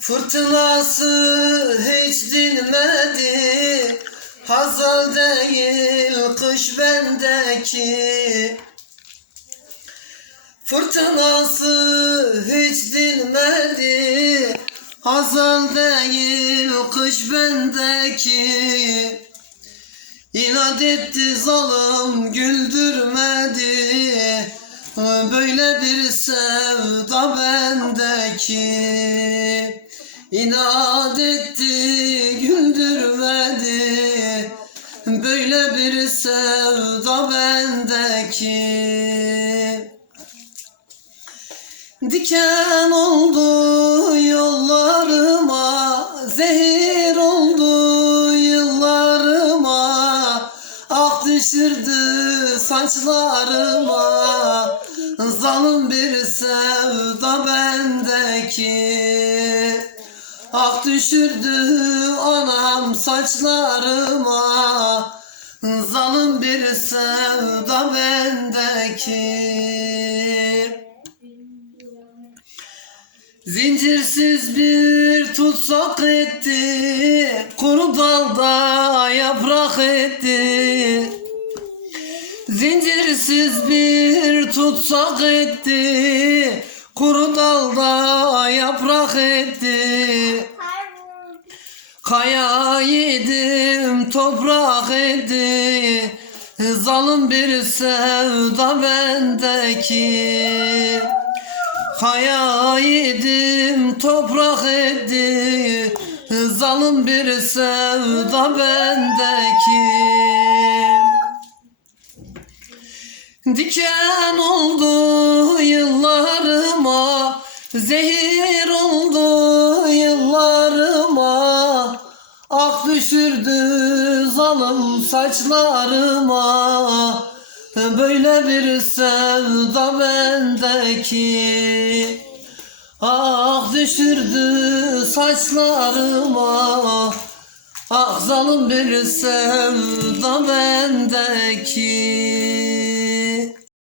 Fırtınası hiç dinmedi. Hazal değil kış bendeki. Fırtınası hiç dinmedi. Hazal değil kış bendeki. İnat etti zalim güldürmedi. Böyle bir sevda bendeki İnat etti güldürmedi. Böyle bir sevda bendeki. Diken oldu yollarıma Zehir oldu yıllarıma. Ah düşürdü saçlarıma Zalim bir sevda bendeki Ah düşürdü anam saçlarıma. Zalim bir sevda bendeki. Zincirsiz bir tutsak etti Kuru dalda yaprak etti. Zincirsiz bir tutsak etti Kuru dalda yaprak etti Kaya yedim toprak etti Zalim bir sevda bendeki. Kaya yedim toprak etti Zalim bir sevda bendeki. Diken oldu yıllarıma Zehir oldu düşürdü zalim saçlarıma. Böyle bir sevda bendeki. Ah düşürdü saçlarıma. Ah zalim bir sevda bendeki